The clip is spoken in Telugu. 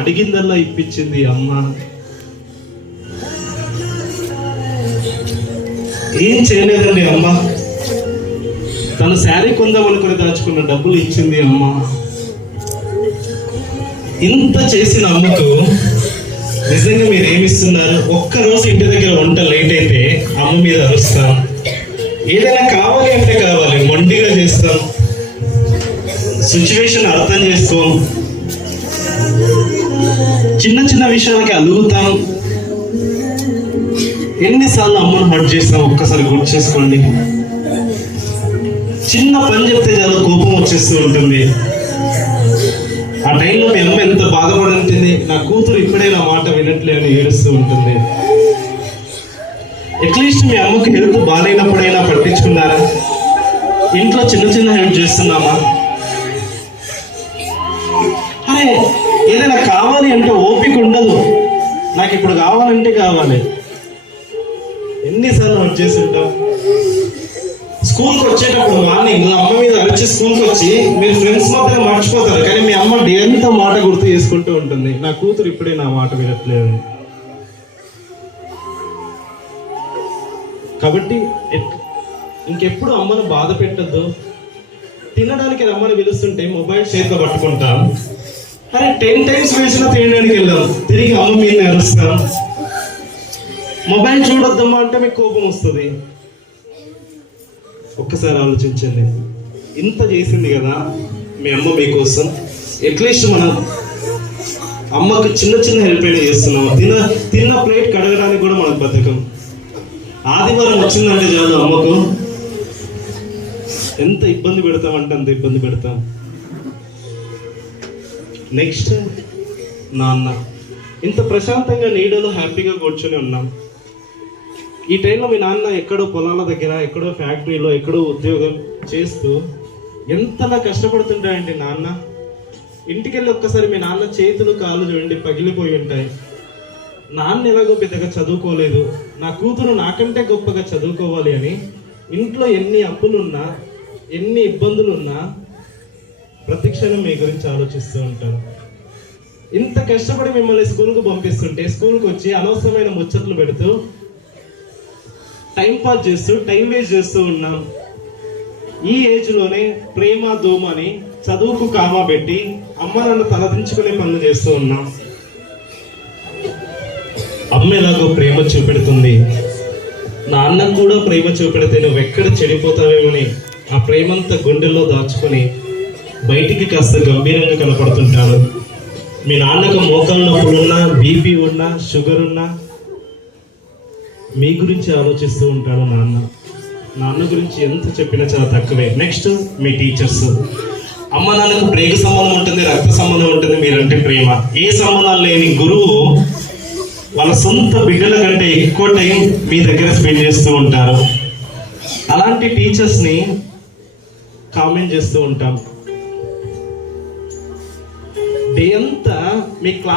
అడిగిందల్లా ఇప్పించింది అమ్మ. ఏం చేయలేదండి అమ్మ. తను శారీ కొందామనుకుని దాచుకున్న డబ్బులు ఇచ్చింది అమ్మ. ఇంత చేసిన అమ్మకు నిజంగా మీరు ఏమిస్తున్నారు? ఒక్కరోజు ఇంటి దగ్గర వంట లేట్ అయితే అమ్మ మీద అరుస్తాం. ఏదైనా కావాలి అంటే కావాలి, మొండిగా చేస్తాం, సిచ్యువేషన్ అర్థం చేసుకోం, చిన్న చిన్న విషయాలకి అలుగుతాం. ఎన్నిసార్లు అమ్మను హర్ట్ చేస్తాం ఒక్కసారి గుర్తు చేసుకోండి. చిన్న పని చెప్తే చాలా కోపం వచ్చేస్తూ ఉంటుంది. ఆ టైంలో మీ అమ్మ ఎంత బాధపడి ఉంటుంది, నా కూతురు ఇప్పుడే నా మాట వినట్లే అని ఏడుస్తూ ఉంటుంది. అట్లీస్ట్ మీ అమ్మకి హెల్త్ బాగాలేనప్పుడైనా పట్టించుకున్నారా? ఇంట్లో చిన్న చిన్న హెల్ప్ చేస్తున్నామా? అరే ఏదైనా కావాలి అంటే ఓపిక ఉండదు. నాకు ఇప్పుడు కావాలంటే కావాలి. ఎన్నిసార్లు హెల్ప్ చేసి ఉంటాం. స్కూల్కి వచ్చేటప్పుడు మార్నింగ్ అమ్మ మీద అరిచి స్కూల్కి వచ్చి మీరు ఫ్రెండ్స్ మాత్రం మర్చిపోతారు, కానీ మీ అమ్మ ఎంత మాట గుర్తు చేసుకుంటూ ఉంటుంది, నా కూతురు ఇప్పుడే నా మాట వినట్లేదు. కాబట్టి ఇంకెప్పుడు అమ్మను బాధ పెట్టద్దు. తినడానికి అమ్మని పిలుస్తుంటే మొబైల్ చేతిలో పట్టుకుంటాం. అరే 10 times పిలిచినా తినడానికి వెళ్దాం, తిరిగి అమ్మ మీద అరుస్తాం. మొబైల్ చూడొద్దమ్మా అంటే మీకు కోపం వస్తుంది. ఒక్కసారి ఆలోచించండి. ఇంత చేసింది కదా మీ అమ్మ మీకోసం. అట్లీస్ట్ మనం అమ్మకు చిన్న చిన్న హెల్ప్ అయినా చేస్తున్నాం. తిన్న ప్లేట్ కడగడానికి కూడా మనకు బద్ధకం. ఆదివారం వచ్చిందంటే చాలు అమ్మకు ఎంత ఇబ్బంది పెడతామంటే అంత ఇబ్బంది పెడతాం. నెక్స్ట్ నాన్న. ఇంత ప్రశాంతంగా నీడలో హ్యాపీగా కూర్చొని ఉన్నాం. ఈ టైంలో మీ నాన్న ఎక్కడో పొలాల దగ్గర, ఎక్కడో ఫ్యాక్టరీలో, ఎక్కడో ఉద్యోగం చేస్తూ ఎంతలా కష్టపడుతుంటాయండి నాన్న. ఇంటికెళ్ళి ఒక్కసారి మీ నాన్న చేతులు కాళ్ళు చూడండి పగిలిపోయి ఉంటాయి. నాన్న ఎలాగో పెద్దగా చదువుకోలేదు, నా కూతురు నాకంటే గొప్పగా చదువుకోవాలి అని ఇంట్లో ఎన్ని అప్పులున్నా, ఎన్ని ఇబ్బందులున్నా ప్రతిక్షణం మీ గురించి ఆలోచిస్తూ ఉంటాను. ఇంత కష్టపడి మిమ్మల్ని స్కూల్కు పంపిస్తుంటే స్కూల్కి వచ్చి అనవసరమైన ముచ్చట్లు పెడుతూ టైం పాస్ చేస్తూ టైం వేస్ట్ చేస్తూ ఉన్నాం. ఈ ఏజ్లోనే ప్రేమ దోమని చదువుకు కామా పెట్టి అమ్మ నన్ను తలదించుకునే పనులు చేస్తూ ఉన్నాం. అమ్మ ఎలాగో ప్రేమ చూపెడుతుంది, నాన్నకు కూడా ప్రేమ చూపెడితే నువ్వు ఎక్కడ చెడిపోతావేమని ఆ ప్రేమంతా గుండెల్లో దాచుకొని బయటికి కాస్త గంభీరంగా కనపడుతుంటాను. మీ నాన్నకు మోకాళ్ళ నొప్పులున్నా, బీపీ ఉన్నా, షుగర్ ఉన్నా మీ గురించి ఆలోచిస్తూ ఉంటాడు నాన్న. నాన్న గురించి ఎంత చెప్పినా చాలా తక్కువే. నెక్స్ట్ మీ టీచర్స్. అమ్మ నాన్నకు ప్రేమ సంబంధం ఉంటుంది, రక్త సంబంధం ఉంటుంది, మీరంటే ప్రేమ. ఏ సంబంధాలు లేని గురువు వాళ్ళ సొంత బిడ్డల కంటే ఎక్కువ టైం మీ దగ్గర స్పెండ్ చేస్తూ ఉంటారు. అలాంటి టీచర్స్ని కామెంట్ చేస్తూ ఉంటాం. డే అంతా మీ క్లాస్